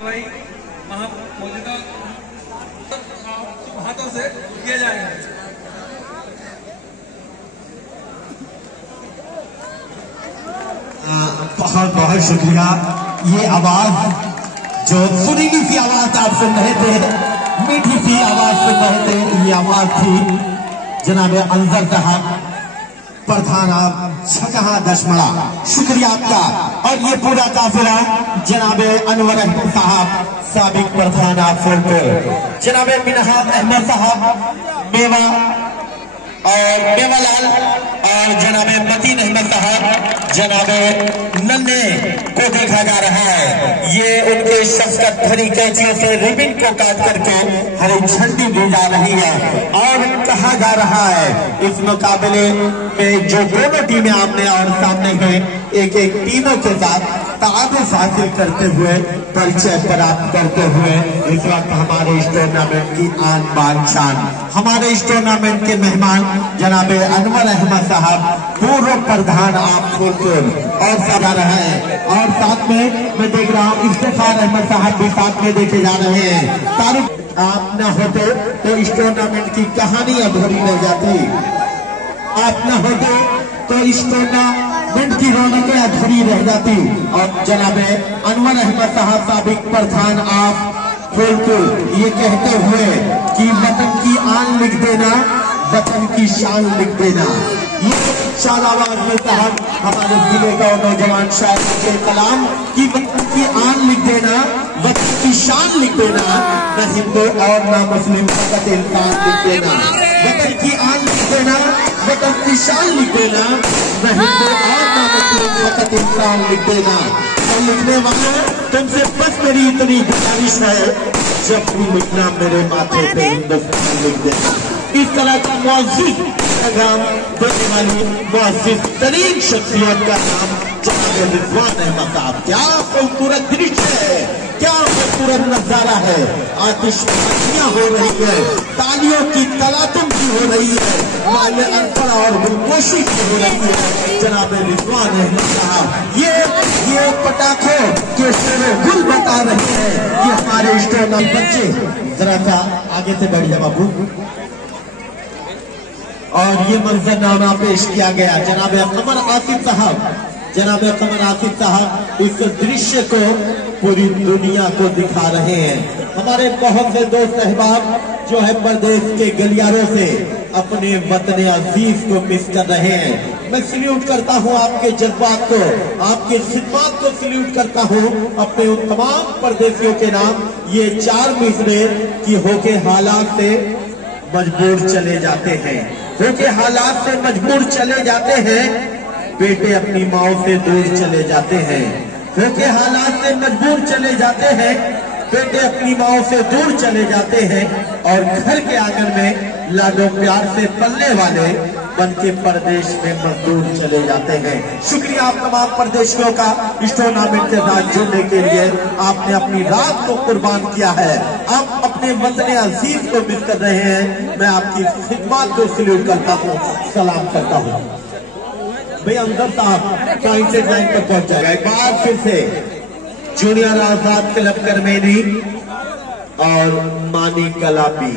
भाई मौजूदा हाथों से किए जाएंगे। बहुत बहुत शुक्रिया। ये आवाज जो सुरीली सी आवाज आप सुन रहे थे, मीठी सी आवाज सुन रहे थे, ये आवाज थी जनाब अंजर साहब प्रधान आप छकहा दशमड़ा, शुक्रिया आपका। और ये पूरा काफिला जनाब अनवर अहमद साहब साबिक प्रधान आप फूलपुर, जनाब मिनहा अहमद साहब मेवा और मेवालाल और जनाब मतीन अहमद साहब जनाब नन्हे को देखा जा रहा है। ये उनके शख्सियत भरी कैंचियों से रिबिन को काट करके हरी झंडी दी जा रही है और कहा जा रहा है इस मुकाबले में जो दोनों टीमें आमने और सामने हैं, एक एक टीमों के साथ तारुफ हासिल करते हुए, परिचय प्राप्त करते हुए इस वक्त हमारे इस टूर्नामेंट की आन बान शान, हमारे इस टूर्नामेंट के मेहमान जनाब अनवर अहमद साहब पूर्व प्रधान आप फूलपुर और सजा रहे हैं। और साथ में मैं देख रहा हूँ इफ्तिखार अहमद साहब भी साथ में देखे जा रहे हैं। तारुफ आप न होते तो इस टूर्नामेंट की कहानी अधूरी रह जाती, आप न होते तो इस टूर्नामेंट की रौनकें अधूरी रह जाती। और जनाब अनवर अहमद साहब साबिक प्रधान आप फूलपुर ये कहते हुए कि वतन की आन लिख देना, वतन की शान लिख देना, ये शालाबाद में साहब हमारे जिले का नौजवान शायर के कलाम की वतन की आन लिख देना, वतन की शान लिख देना, न हिंदू और न मुस्लिम फकत इंसान लिख देना, वतन की आन लिख देना, वतन की शान लिख देना, न हिंदू और न मुस्लिम फकत इंसान लिख देना। तो लिखने वाले तुमसे बस मेरी इतनी गुजारिश है, जब भी लिखना मेरे माथे पे हिंदुस्तान लिख देना। इस तरह का मौजूद पैगाम देने वाली मुअज़्ज़िज़ तरीन शख्सियत का नाम जनाब रिज़वान अहमद साहब। क्या खूबसूरत दृश्य है, क्या खूबसूरत नजारा है, आतिशबाजियां हो रही है, तालियों की तलातुम की हो रही है, माले अनफर और गुलपोशी की हो रही है। जनाब रिज़वान अहमद साहब ये पटाखों के शेरे गुल बता रहे हैं। ये हमारे इस टूर्नामेंट बच्चे जरा सा आगे से बढ़िया बाबू। और ये मंजरनामा पेश किया गया जनाब कमर आसिफ साहब, जनाब कमर आसिफ साहब इस दृश्य को पूरी दुनिया को दिखा रहे हैं। हमारे बहुत से दोस्त अहबाब जो है प्रदेश के गलियारों से अपने वतन अजीज को मिस कर रहे हैं। मैं सल्यूट करता हूं आपके जज्बात को, आपकी खिदमत को सल्यूट करता हूं अपने उन तमाम परदेशियों के नाम। ये 4 मिसरे की होके हालात से मजबूर चले जाते हैं, होके हालात से मजबूर चले जाते हैं, बेटे अपनी माओ से दूर चले जाते हैं, होके हालात से मजबूर चले जाते हैं, बेटे अपनी माओ से दूर चले जाते हैं और घर के आंगन में लाडो प्यार से पलने वाले बन के परदेश में मजदूर चले जाते हैं। शुक्रिया आप तमाम परदेशियों का इस टूर्नामेंट के साथ जुड़ने के लिए। आपने अपनी रात को कुर्बान किया है, आप अपने वतन अजीज को मिस कर रहे हैं। मैं आपकी खिदमत को सल्यूट करता हूँ, सलाम करता हूँ। भाई अंदर साहब टाइम से टाइम तक पहुंच जाएगा। एक बार फिर से जूनियर आजाद क्लब करमेनी और मानी कलापी,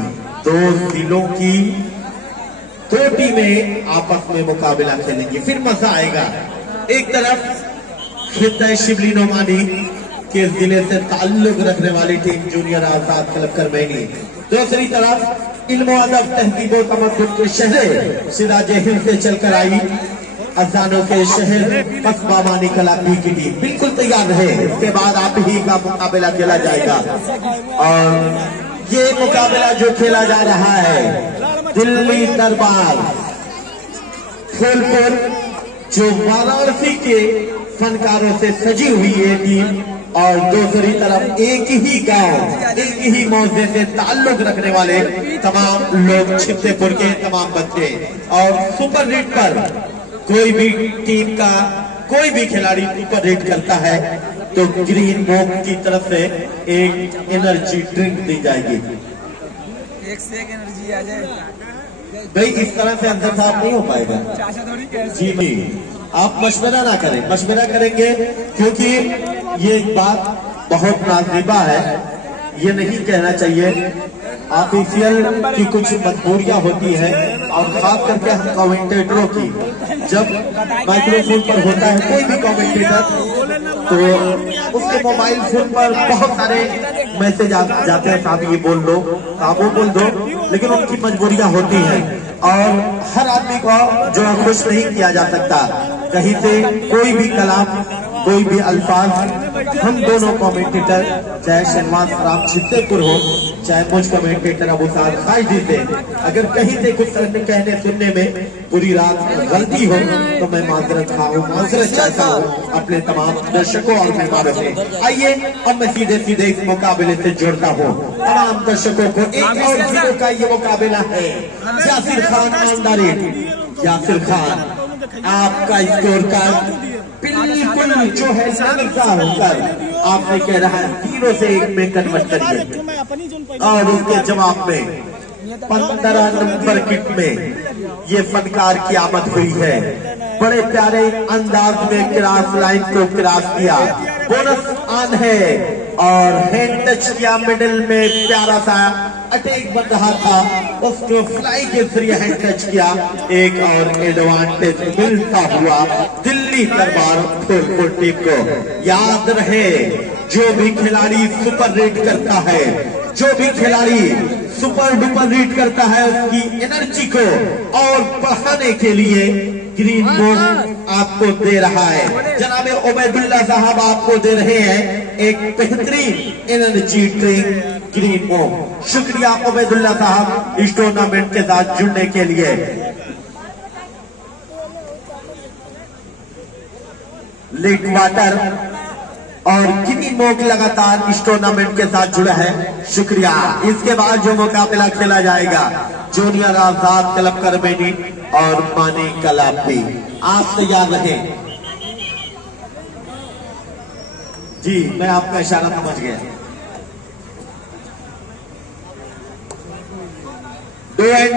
2 जिलों की 2 टीमें आपस में मुकाबला खेलेंगी, फिर मजा आएगा। एक तरफ खित्ता शिबली नोमानी के जिले से ताल्लुक रखने वाली टीम जूनियर आजाद क्लब करमेनी, दूसरी तरफ इल्म अदब तहजीब व तमद्दुन के शहर सिराजे हिंद से चलकर आई अजानों के शहर कस्बा मानी कलापी की टीम बिल्कुल तैयार है। इसके बाद आप ही का मुकाबला खेला जाएगा। और ये मुकाबला जो खेला जा रहा है दिल्ली दरबार फूलपुर, जो वाराणसी के फनकारों से सजी हुई है टीम, और दूसरी तरफ एक ही गांव, एक ही मौजे से ताल्लुक रखने वाले तमाम लोग, छित्तेपुर के तमाम बच्चे। और सुपर हिट पर कोई भी टीम का कोई भी खिलाड़ी सुपर हिट करता है तो ग्रीन बॉक की तरफ से एक एनर्जी ड्रिंक दी जाएगी। एक से एक एनर्जी आ जाए भाई, इस तरह से अंदर साफ नहीं हो पाएगा जी। आप मशवरा ना करें, मशवरा करेंगे क्योंकि ये बात बहुत नाज़िबा है, ये नहीं कहना चाहिए। ऑफिशियल की कुछ मजबूरियां होती है और खास करके हम कमेंटेटरों की, जब माइक्रोफोन पर होता है कोई भी कमेंटेटर तो उसके मोबाइल फोन पर बहुत सारे मैसेज जाते हैं, साहब ये बोल दो, साहब वो बोल दो, लेकिन उनकी मजबूरियां होती हैं और हर आदमी को जो है खुश नहीं किया जा सकता। कहीं से कोई भी कलाम, कोई भी अल्फाज हम दोनों कमेंटेटर, चाहे शहनवाज राम छित्तेपुर हो, चाहे मुझ कमेंटेटर अबू साद खाइजी से, अगर कहीं से कुछ कहने सुनने में पूरी रात गलती हो तो मैं माजरत चाहता हूँ अपने तमाम दर्शकों और मेहमानों से। आइए अब मैं सीधे सीधे इस मुकाबले से जोड़ता हूँ तमाम दर्शकों को। एक और हीरो का ये मुकाबला है, यासिर खान मालदारी। यासिर खान, आपका स्कोर कार्ड बिल्कुल जो है होकर आपने कह रहा है 0 से 1 में कन्वर्ट करिए और उसके जवाब में 15 नंबर किट में ये फनकार की आमद हुई है। बड़े प्यारे अंदाज में क्रॉस लाइन को क्रॉस किया, बोनस ऑन है और हैंड टच किया। मिडिल में प्यारा सा अटैक बन रहा था, उसको फ्लाई के जरिए हैंड टच किया। एक और एडवांटेज मिलता हुआ दिल्ली दरबार फूलपुर टीम को। याद रहे, जो भी खिलाड़ी सुपर रेट करता है, जो भी खिलाड़ी सुपर डुपर रीड करता है, उसकी एनर्जी को और बढ़ाने के लिए ग्रीन बोर्ड आपको दे रहा है। जनाब उबैदुल्ला साहब आपको दे रहे हैं एक बेहतरीन एनर्जी ड्रिंक ग्रीन बोर्ड। शुक्रिया उबैदुल्ला साहब इस टूर्नामेंट के साथ जुड़ने के लिए। लेट वाटर और किनी मोक लगातार इस टूर्नामेंट के साथ जुड़ा है, शुक्रिया। इसके बाद जो मुकाबला खेला जाएगा, जूनियर आजाद क्लब करबेनी और मानी कलापी, आप तैयार रहे। जी मैं आपका इशारा समझ गया। डू एंड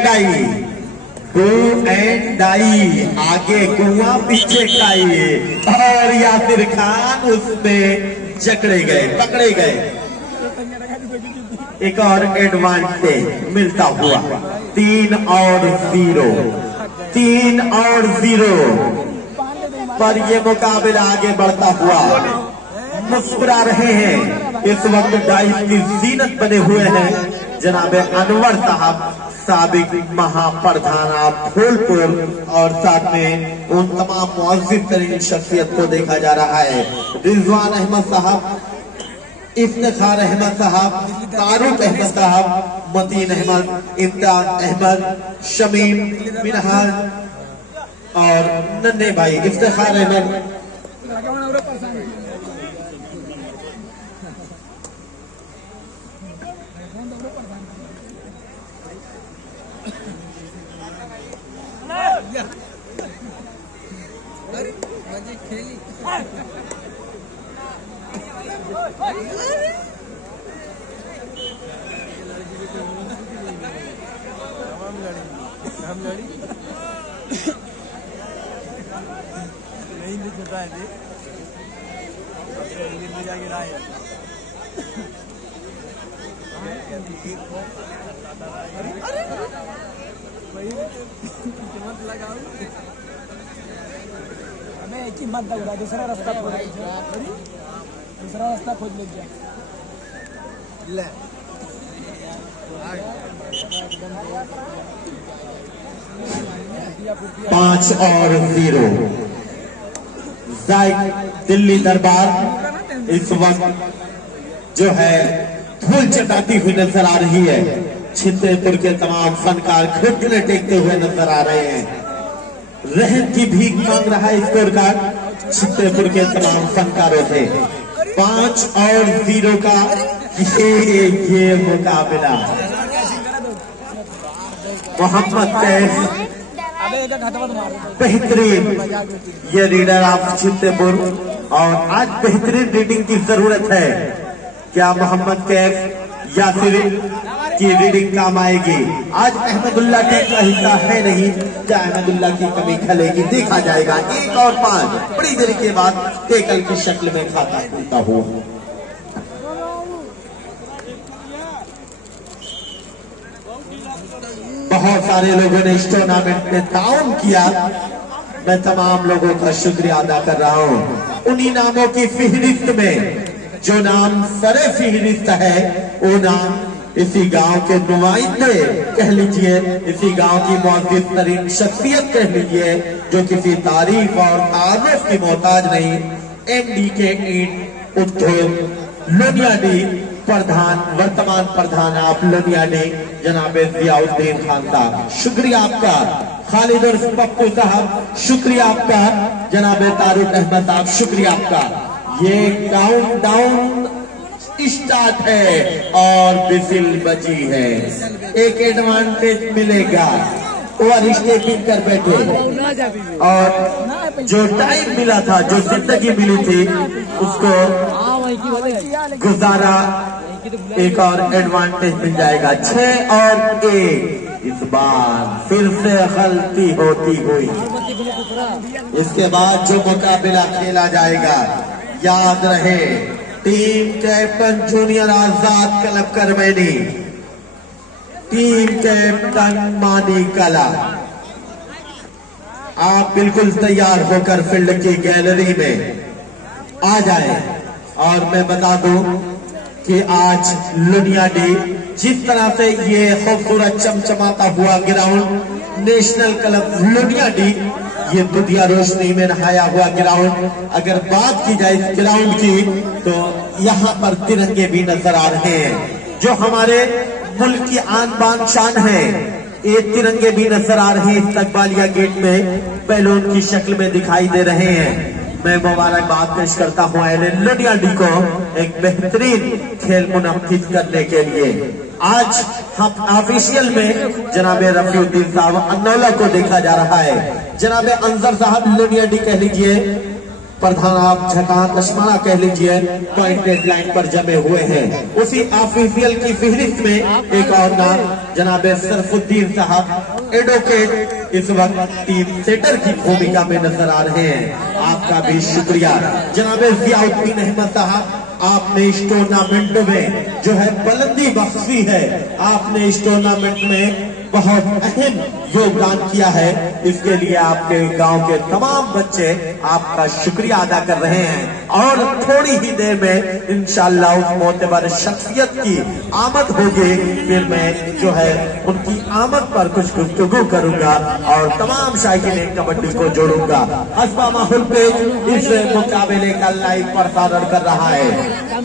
डाई, आगे कुआं पीछे खाइए, और यासिर खान उसमें जकड़े गए, पकड़े गए। एक और एडवांटेज मिलता हुआ 3 और 0 पर ये मुकाबला आगे बढ़ता हुआ मुस्कुरा रहे हैं। इस वक्त डाइस की जीनत बने हुए हैं जनाब अनवर साहब, साबिक महाप्रधान फूलपुर, और साथ में उन तमाम मुअज़्ज़िज़ तरीन शख्सियत को देखा जा रहा है। रिजवान अहमद साहब, इफ्तिखार अहमद साहब, तारुक अहमद साहब, मतीन अहमद, इम्तियाज अहमद, शमीम मिनहाज और नन्हे भाई इफ्तिखार अहमद। हमें एक ही मत लग रहा, दूसरा रास्ता खोज, दूसरा रास्ता खोज लीजिए। 5 और 0 दिल्ली दरबार इस वक्त जो है धूल चटाती हुई नजर आ रही है। छित्तेपुर के तमाम फनकार घुटने टेकते हुए नजर आ रहे हैं। रहम की भीख मांग रहा है स्कोर कार्ड छित्तेपुर के तमाम फनकारों से। 5 और 0 का ये मुकाबला। मोहम्मद कैफ बेहतरीन ये रीडर ऑफ छित्तेपुर, और आज बेहतरीन रीडिंग की जरूरत है। क्या मोहम्मद कैफ यासिर की रीडिंग काम आएगी? आज अहमदुल्ला टीम का हिस्सा है नहीं, क्या अहमदुल्ला की कमी खलेगी? देखा जाएगा। 1 और 5 बड़ी देरी के बाद टेकल की शक्ल में खाता खुलता हुआ। बहुत सारे लोगों ने इस टूर्नामेंट में ताउन किया। मैं तमाम लोगों का शुक्रिया अदा कर रहा हूँ। उन्हीं नामों की फहरिस्त में जो नाम सरे फहरिस्त है वो नाम इसी गांव के नुमाइंदे कह लीजिए, इसी गांव की मौजूद तरीन शख्सियत कह लीजिए, जो किसी तारीफ और तारुफ की मोहताज नहीं। MDK ईंट उद्योग लोनियाडी प्रधान, वर्तमान प्रधान आप लोनियाडी जनाब जियाउद्दीन खान साहब, शुक्रिया आपका। खालिद और पप्पू साहब, शुक्रिया आपका। जनाब तारुक अहमद साहब, शुक्रिया आपका। ये काउंटडाउन स्टार्ट है और बिसिल बजी है। एक एडवांटेज मिलेगा, और स्टेपिंग कर बैठे और जो टाइम मिला था, जो जिंदगी मिली थी, उसको गुजारा। एक और एडवांटेज मिल जाएगा। 6 और 1 इस बार फिर से गलती होती हुई। इसके बाद जो मुकाबला खेला जाएगा, याद रहे, टीम कैप्टन जूनियर आजाद क्लब करमैनी, टीम कैप्टन मानी कला, आप बिल्कुल तैयार होकर फील्ड की गैलरी में आ जाए। और मैं बता दूं कि आज लोनियाडी जिस तरह से ये खूबसूरत चमचमाता हुआ ग्राउंड नेशनल क्लब लोनियाडी, ये दुधिया रोशनी में नहाया हुआ ग्राउंड, अगर बात की जाए इस ग्राउंड की तो यहाँ पर तिरंगे भी नजर आ रहे हैं जो हमारे मुल्क की आन बान शान है। ये तिरंगे भी नजर आ रहे हैं, इस्तकबालिया गेट में बैलून की शक्ल में दिखाई दे रहे हैं। मैं मुबारकबाद पेश करता हूँ लोनियाडी को एक बेहतरीन खेल मुनक्किद करने के लिए। आज हम ऑफिशियल में जनाब रफीउद्दीन साहब अन्नौला को देखा जा रहा है। जनाब अंजर साहब लोनियाडी कह लीजिए, प्रधान आप झकान लश्माना कह लीजिए, पॉइंटेड लाइन पर जमे हुए हैं। उसी ऑफिशियल की फहरिस्त में एक और नाम जनाब सरफुद्दीन साहब एडवोकेट इस वक्त टीम सेटर की भूमिका में नजर आ रहे हैं। आपका भी शुक्रिया। जनाब जियाउद्दीन अहमद साहब, आपने इस टूर्नामेंट में जो है बुलंदी बख्शी है, आपने इस टूर्नामेंट में बहुत अहम योगदान किया है। इसके लिए आपके गांव के तमाम बच्चे आपका शुक्रिया अदा कर रहे हैं। और थोड़ी ही देर में इंशाअल्लाह उस मोतबर शख्सियत की आमद होगी, फिर मैं जो है उनकी आमद पर कुछ गुफ्तगू करूंगा और तमाम शायकीन कबड्डी को जोड़ूंगा। हस्बा माहौल पे इस मुकाबले का लाइव प्रसारण कर रहा है।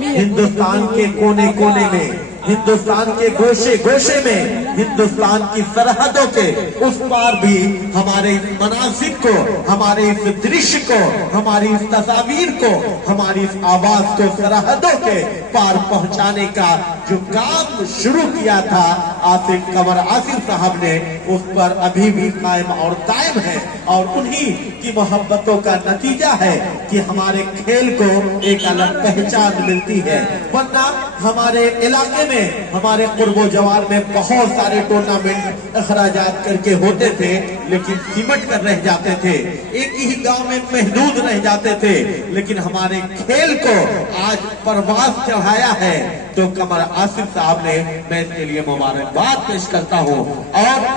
हिंदुस्तान के कोने कोने में, हिंदुस्तान के गोशे गोशे में, हिंदुस्तान की सरहदों के उस पार भी हमारे मनासिब को, हमारे इस दृश्य को, हमारी इस तस्वीर को, हमारी इस आवाज को सरहदों के पार पहुंचाने का जो काम शुरू किया था आसिफ कमर आसिफ साहब ने, उस पर अभी भी कायम और कायम है। और उन्हीं की मोहब्बतों का नतीजा है कि हमारे खेल को एक अलग पहचान मिलती है। वरना हमारे इलाके में, हमारे कुर्बो जवार में बहुत सारे टूर्नामेंट अखराजात करके होते थे, लेकिन सिमट कर रह जाते थे, एक ही गांव में महदूद रह जाते थे। लेकिन हमारे खेल को आज परवाज चढ़ाया है तो कमर आसिफ साहब ने, मैं इसके लिए मुबारकबाद पेश करता हूँ। और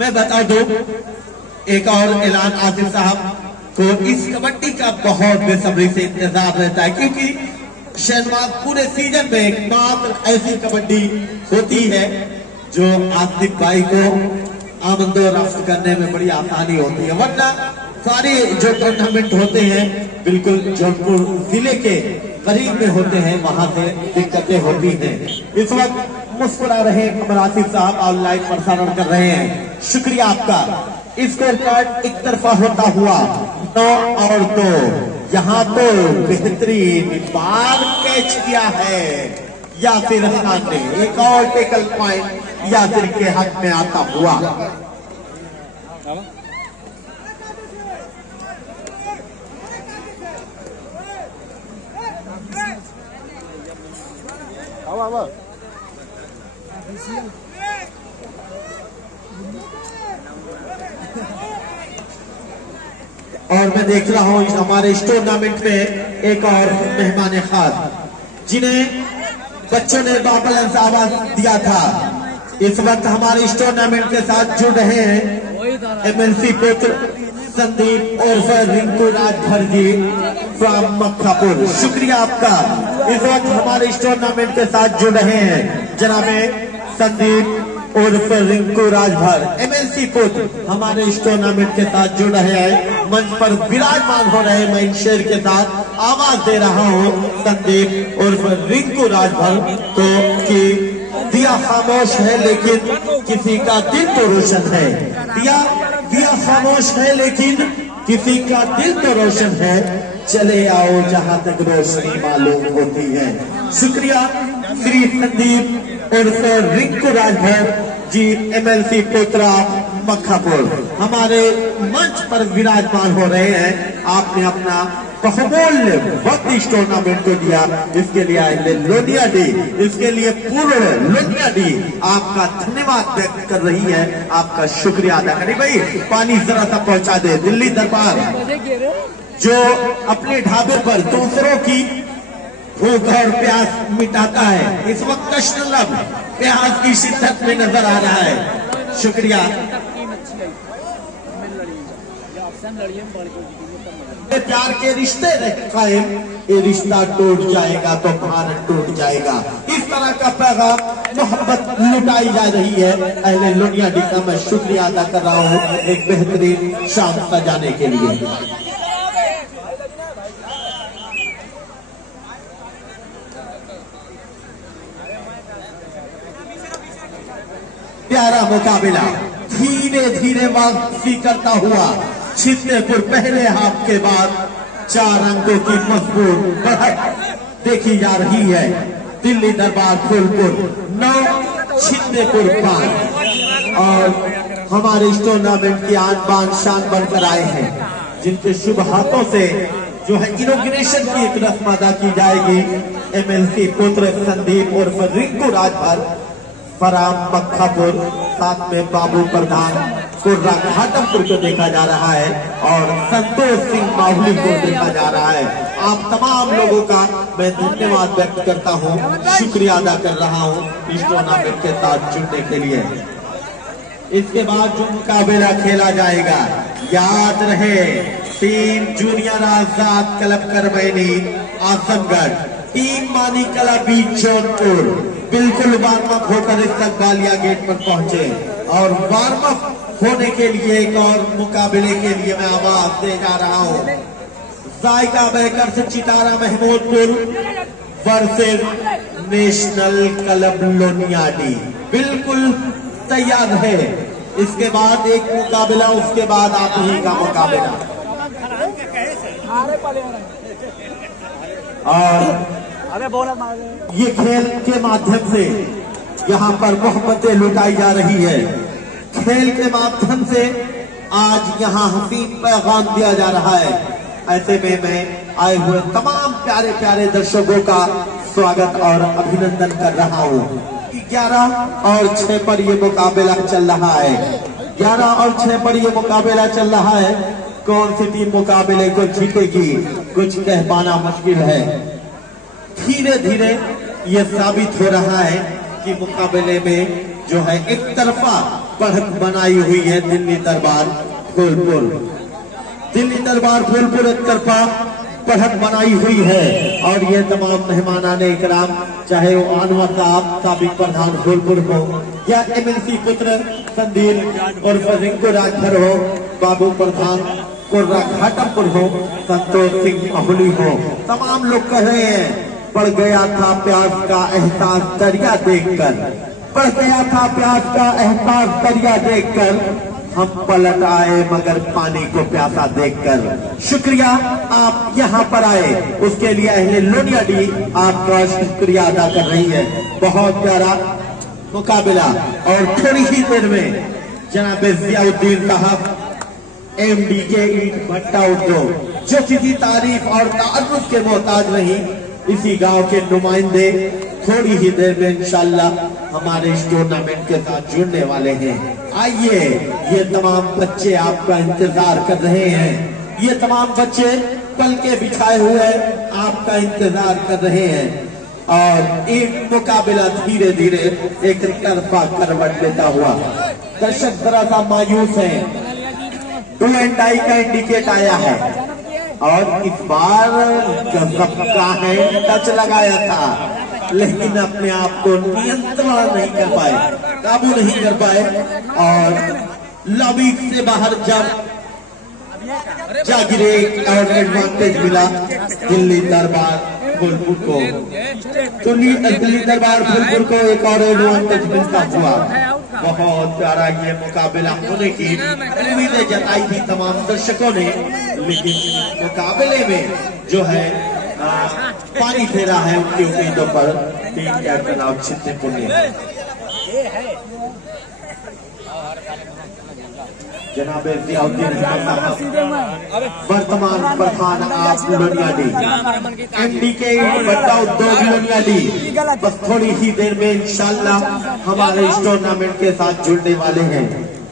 मैं बता दूं, एक और ऐलान आसिफ साहब को इस कबड्डी का बहुत बेसब्री से इंतजार रहता है, क्योंकि शहनवाज पूरे सीजन में एकमात्र ऐसी कबड्डी होती है जो आसिफ भाई को आमदो रफ्त करने में बड़ी आसानी होती है। वरना सारे जो टूर्नामेंट होते हैं बिल्कुल जौनपुर जिले के करीब में होते हैं, वहां से दिक्कतें होती हैं। इस वक्त मुस्कुरा रहे कमर आसिफ साहब और लाइव प्रसारण कर रहे हैं, शुक्रिया आपका। स्कोर कार्ड एक तरफा होता हुआ 9 और 2। यहाँ तो बेहतरीन बार कैच किया है यासिर खान ने, एक और टेकल पॉइंट यासिर के हक में आता हुआ। और मैं देख रहा हूं हमारे इस टूर्नामेंट में एक और मेहमान खास जिन्हें बच्चों ने बाबल आवाज दिया था, इस वक्त हमारे इस टूर्नामेंट के साथ जुड़ रहे हैं एमएलसी पुत्र संदीप और रिंकू राजभर जी फ्रॉम मक्खापुर। शुक्रिया आपका। इस वक्त हमारे इस टूर्नामेंट के साथ जुड़ रहे हैं जनाबे संदीप और रिंकू राजभर एमएलसी पुत्र हमारे इस टूर्नामेंट के साथ जुड़ रहे हैं। मंच पर विराजमान हो रहे हैं। मैं इन शेर के साथ आवाज दे रहा हूँ संदीप और रिंकू राजभर को कि दिया खामोश है लेकिन किसी का दिल तो रोशन है। दिया खामोश है लेकिन किसी का दिल तो रोशन है। चले आओ जहां तक रोशनी मालूम होती है। शुक्रिया श्री संदीप और रिंकू राजभर जी एमएलसी पोतरा मक्खापुर हमारे मंच पर विराजमान हो रहे हैं। आपने अपना बहुमूल्य वक्त इस टूर्नामेंट को दिया, इसके लिए लोनिया डी, इसके लिए पूर्व लोनिया डी आपका धन्यवाद व्यक्त कर रही है। आपका शुक्रिया अदा करें। भाई पानी जरा सा पहुंचा दे। दिल्ली दरबार जो अपने ढाबे पर दूसरों की भूख और प्यास मिटाता है, इस वक्त कश्नलब प्यास की शिद्दत में नजर आ रहा है। शुक्रिया। प्यार के रिश्ते कायम, ये रिश्ता टूट जाएगा तो भारत टूट जाएगा। इस तरह का पैगाम मोहब्बत लुटाई जा रही है। अहले लोनिया डी का मैं शुक्रिया अदा कर रहा हूँ एक बेहतरीन शाम सजाने के लिए। प्यारा मुकाबला धीरे धीरे वापसी करता हुआ छितनेपुर पहले हाफ के बाद 4 अंकों की मजबूत बढ़त देखी जा रही है। दिल्ली दरबार फूलपुर 9, छितनेपुर 5 और हमारे इस टूर्नामेंट की आन बान शान बनकर आए हैं, जिनके शुभ हाथों से जो है इनॉग्रेशन की एक रस्म अदा की जाएगी। एमएलसी पुत्र संदीप और रिंकू राजभर फराम मक्खापुर, साथ में बाबू प्रधान कुर्रा घाटमपुर को देखा जा रहा है और संतोष सिंह माहुली को देखा जा रहा है। आप तमाम लोगों का मैं धन्यवाद व्यक्त करता हूं, शुक्रिया अदा कर रहा हूं इस टूर्नामेंट के साथ जुड़ने के लिए। इसके बाद जो मुकाबला खेला जाएगा, याद रहे टीम जूनियर आजाद क्लब करबैनी आजमगढ़, टीम मानी कला बीच जौनपुर बिल्कुल वार्म अप होकर इस्तकबालिया गेट पर पहुंचे और वार्म अप होने के लिए एक और मुकाबले के लिए मैं आवाज दे जा रहा हूं। जायका बेकर से Chitara Mahmudpur versus national club Lonia D, बिल्कुल तैयार है। इसके बाद एक मुकाबला, उसके बाद आप ही का मुकाबला और ये खेल के माध्यम से यहाँ पर मोहब्बतें लुटाई जा रही है। खेल के माध्यम से आज यहाँ हसीन पैगाम दिया जा रहा है। ऐसे में मैं आए हुए तमाम प्यारे प्यारे दर्शकों का स्वागत और अभिनंदन कर रहा हूँ। 11 और 6 पर ये मुकाबला चल रहा है। 11 और 6 पर ये मुकाबला चल रहा है। कौन सी टीम मुकाबले को जीतेगी कुछ कह पाना मुश्किल है। धीरे धीरे ये साबित हो रहा है कि मुकाबले में जो है एक तरफा बढ़त बनाई हुई है दिल्ली दरबार फूलपुर। दिल्ली दरबार फूलपुर एक तरफा बढ़त बनाई हुई है और ये तमाम मेहमानाने इकराम, चाहे वो अनवर साहब साबिक प्रधान फूलपुर हो या एमएलसी पुत्र संदीप और रिंकू राजभर हो, बाबू प्रधान कुर्रा घाटमपुर हो, संतोष सिंह माहुली हो, तमाम लोग कह रहे हैं बढ़ गया था प्यास का एहसास दरिया देखकर, बढ़ गया था प्यास का एहसास दरिया देखकर, हम पलट आए मगर पानी को प्यासा देखकर। शुक्रिया आप यहाँ पर आए, उसके लिए अहले लोनिया डी आपका शुक्रिया अदा कर रही है। बहुत प्यारा मुकाबला और थोड़ी ही देर में जनाब जियाउद्दीन साहब एमडी के ईंट भट्टा उद्योग, जो किसी तारीफ और तारुफ के मोहताज नहीं, इसी गांव के नुमाइंदे थोड़ी ही देर में इंशाल्लाह हमारे इस टूर्नामेंट के साथ जुड़ने वाले हैं। आइए, ये तमाम बच्चे आपका इंतजार कर रहे हैं। ये तमाम बच्चे पल के बिछाए हुए आपका इंतजार कर रहे हैं। और एक मुकाबला धीरे धीरे एक तरफा करवट लेता हुआ। दर्शक जरा सा मायूस है, डू एंड डाई का इंडिकेट आया है और इस बार गजब का हैंड टच लगाया था, लेकिन अपने आप को नियंत्रण नहीं कर पाए, काबू नहीं कर पाए और लॉबी से बाहर जब जा गिरे और एडवांटेज मिला दिल्ली दरबार फूलपुर को। तो दिल्ली दरबार फूलपुर को एक और एडवांटेज मिलता हुआ। बहुत प्यारा ये मुकाबला होने की उम्मीदें जताई थी तमाम दर्शकों ने, लेकिन मुकाबले में जो है पानी फेरा है उनकी उम्मीदों पर। टीम कैप्टन औचित्य पुण्य जनाब जियाउद्दीन वर्तमान प्रधान आप लोनियाडी एमडीके बट्टा उद्योग लोनियाडी बस थोड़ी ही देर में इंशाल्लाह हमारे इस टूर्नामेंट के साथ जुड़ने वाले हैं।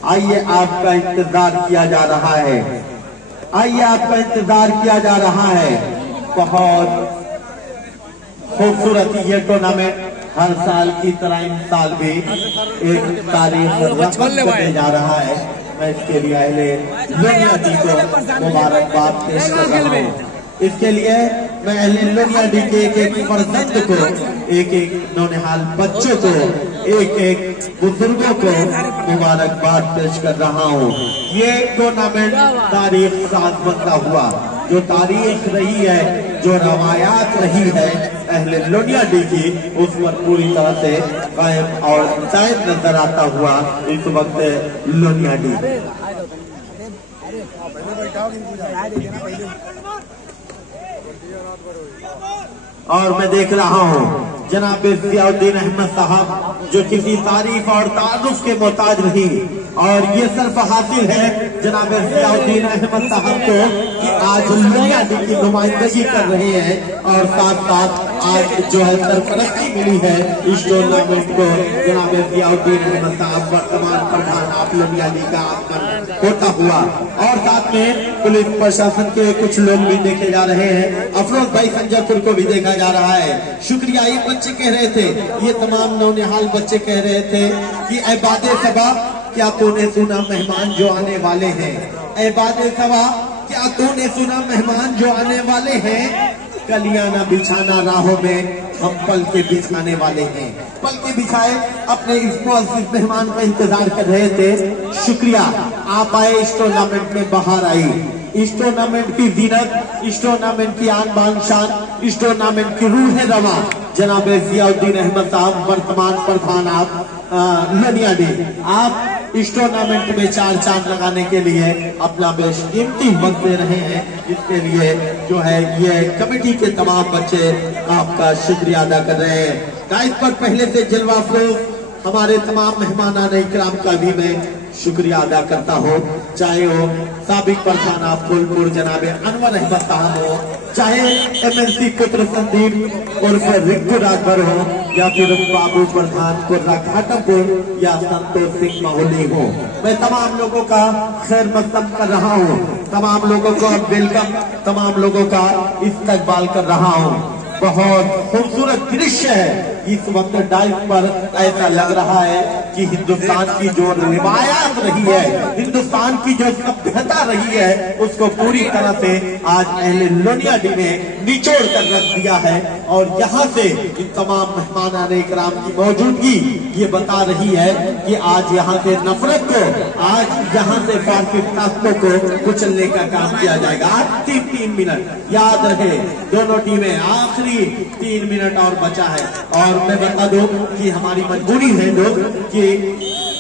आइए आपका इंतजार किया जा रहा है, आइए आपका इंतजार किया जा रहा है। बहुत खूबसूरत ये टूर्नामेंट हर साल की तरह इन साल भी एक तारीख करने जा रहा है। मैं इसके लिए अहले लोनियाडी को मुबारकबाद पेश कर रहा हूँ। इसके लिए मैं अहले लोनियाडी के एक एक फर्जंद को, एक एक नौनिहाल बच्चों को, एक एक बुजुर्गों को मुबारकबाद पेश कर रहा हूँ। ये टूर्नामेंट तारीख साथ बनता हुआ, जो तारीख रही है, जो रवायात रही है अहले लोनियाडी की, उस पर पूरी तरह से कायम और जायद नजर आता हुआ इस वक्त लोनियाडी। और मैं देख रहा हूँ जनाब जियाउद्दीन अहमद साहब जो किसी तारीफ और तारुफ के मोहताज नहीं, और ये सिर्फ हासिल है जनाब जियाउद्दीन अहमद साहब को कि आज लोनियाडी की नुमाइंदगी कर रहे हैं और साथ साथ आज जो है सरपरस्ती मिली है इस टूर्नामेंट को जनाब जियाउद्दीन अहमद साहब वर्तमान प्रधान आप लोनियाडी का आगमन होता हुआ। और साथ में पुलिस प्रशासन के कुछ लोग भी देखे जा रहे हैं। अफरोज भाई संजयपुर को भी देखा जा रहा है। शुक्रिया। ये बच्चे कह रहे थे, ये तमाम नौनिहाल बच्चे कह रहे थे कि ऐबादे सबा क्या तूने सुना मेहमान जो आने वाले हैं, ऐबादे सबा क्या तूने सुना मेहमान जो आने वाले हैं, कलियां ना बिछाना राहों में हम पल के बिछाने वाले हैं। पल के बिछाए अपने इस मेहमान का इंतजार कर रहे थे। शुक्रिया आप आए, इस टूर्नामेंट में बाहर आई, इस टूर्नामेंट की जीनत, इस टूर्नामेंट की आन बान शान, इस टूर्नामेंट की रूह रवा जनाब जियाउद्दीन अहमद साहब वर्तमान प्रधान आप लोनियाडी, आप इस टूर्नामेंट में चार चांद लगाने के लिए अपना बेशकीमती वक्त दे रहे हैं। इसके लिए जो है ये कमेटी के तमाम बच्चे आपका शुक्रिया अदा कर रहे हैं। गाइस पर पहले से जलवा फरोज हमारे तमाम मेहमान इकराम का भी मैं शुक्रिया अदा करता हूँ, चाहे वो साबिक प्रधान आप फूलपुर जनाब अनवर अहमद साहब हो, चाहे एमएनसी पुत्र संदीप उर्फ रिक्कू राजभर हो, या फिर बाबू प्रधान कुर्रा घाटमपुर या संतोष सिंह माहौली हो। मैं तमाम लोगों का खैर मकदम कर रहा हूँ, तमाम लोगों को वेलकम, तमाम लोगों का इस्तकबाल कर रहा हूँ। बहुत खूबसूरत दृश्य है इस वक्त डाइव पर। ऐसा लग रहा है कि हिंदुस्तान की जो रिवायात रही है, हिंदुस्तान की जो सभ्यता रही है, उसको पूरी तरह से आज अहले लोनियाडी ने निचोड़ कर रख दिया है। और यहाँ से इन तमाम मेहमान इकराम की मौजूदगी ये बता रही है कि आज यहाँ से नफरत को, आज यहाँ से फासिस्टों को कुचलने का काम किया जाएगा। आज 3 मिनट याद रहे, दोनों टीमें आखिरी 3 मिनट और बचा है। और मैं बता दूं कि हमारी मजबूरी है लोग कि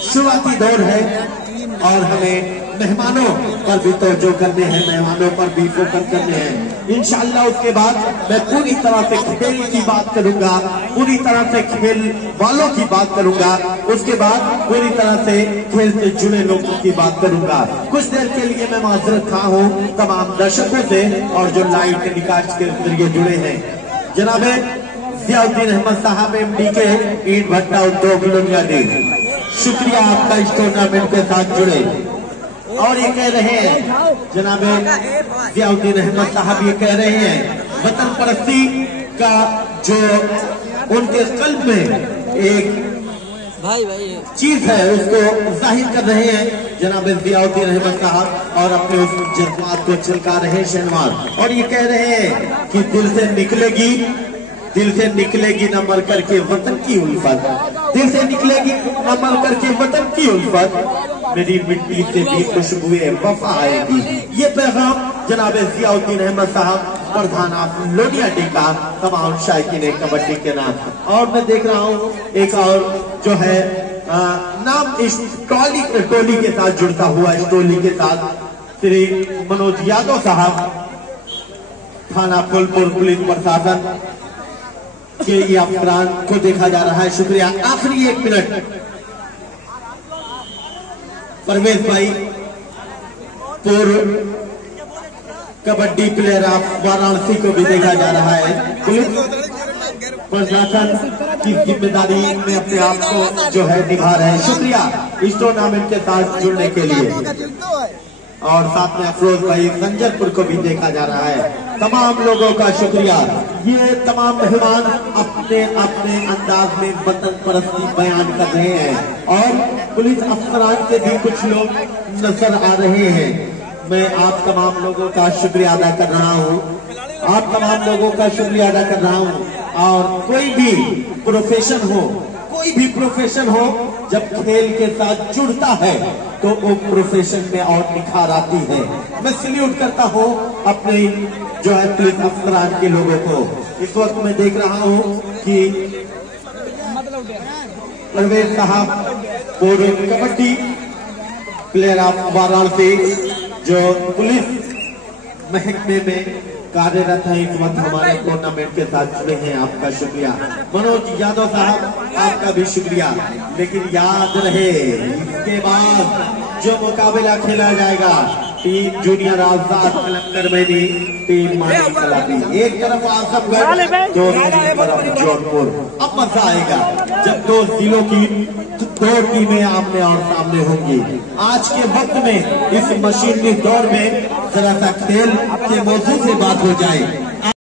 शुरुआती दौर है और हमें मेहमानों पर भी तवज्जो करने हैं, मेहमानों पर भी फोकस करने हैं। इंशाअल्लाह उसके बाद मैं पूरी तरह से खेल की बात करूंगा, पूरी तरह से खेल वालों की बात करूंगा, उसके बाद पूरी तरह से खेल से जुड़े लोगों की बात करूंगा। कुछ देर के लिए मैं माजरत खा हूँ तमाम दर्शकों से और जो लाइव टेलीकास्ट के जरिए जुड़े हैं। जनाब जियाउद्दीन अहमद साहब एमडीके ईंट भट्टा उद्योग लोनियाडी, शुक्रिया आपका इस टूर्नामेंट के साथ जुड़े। और ये कह रहे हैं जनाब जियाउद्दीन अहमद साहब, ये कह रहे हैं वतन परस्ती का जो उनके कल्ब में एक चीज है उसको जाहिर कर रहे हैं जनाब जियाउद्दीन अहमद साहब, और अपने उस जज्बात को झलका रहे हैं शहनवाज। और ये कह रहे हैं कि दिल से निकलेगी न मर करके वतन की उल्फत, दिल से निकलेगी न मर करके वतन की उल्फत, मेरी मिट्टी से भी खुशबुए वफा आएगी। ये पैगाम जनाब जियाउद्दीन अहमद साहब प्रधान लोनिया टीका तमाम शायकीन कबड्डी के नाम। और मैं देख रहा हूँ एक और जो है नाम इस टोली के साथ जुड़ता हुआ, इस टोली के साथ श्री मनोज यादव साहब, थाना फूलपुर पुलिस प्रशासन के ये अफसरान को देखा जा रहा है। शुक्रिया। आखिरी 1 मिनट परवेज भाई, पूर्व कबड्डी प्लेयर ऑफ वाराणसी को भी देखा जा रहा है। पुलिस प्रशासन की जिम्मेदारी में अपने आप को जो है निभा रहे हैं। शुक्रिया इस टूर्नामेंट के साथ जुड़ने के लिए। और साथ में अफरोज भाई संजरपुर को भी देखा जा रहा है। तमाम लोगों का शुक्रिया। ये तमाम मेहमान अपने अपने अंदाज में वतन परस्ती बयान कर रहे हैं और पुलिस अफसरान से भी कुछ लोग नजर आ रहे हैं। मैं आप तमाम लोगों का शुक्रिया अदा कर रहा हूँ, आप तमाम लोगों का शुक्रिया अदा कर रहा हूँ। और कोई भी प्रोफेशन हो जब खेल के साथ जुड़ता है तो वो प्रोफेशन में और निखार आती है। मैं सल्यूट करता हूँ अपने जो है पुलिस अफसरान के लोगों को। इस वक्त मैं देख रहा हूँ कि परवेज साहब पूर्व कबड्डी प्लेयर ऑफ वाराणसी जो पुलिस महकमे में कार्यरत है, इस वक्त हमारे टूर्नामेंट के साथ जुड़े हैं। आपका शुक्रिया। मनोज यादव साहब आपका भी शुक्रिया। लेकिन याद रहे इसके बाद जो मुकाबला खेला जाएगा, टीम जूनियर आजाद कलंदर में भी टीम मानी कलापी, एक तरफ आजमगढ़, दूसरी तरफ जौनपुर। अब मजा आएगा जब 2 जिलों की 2 टीमें आमने और सामने होंगी। आज के वक्त में इस मशीनी दौर में जरा सा खेल के मौजू से बात हो जाए।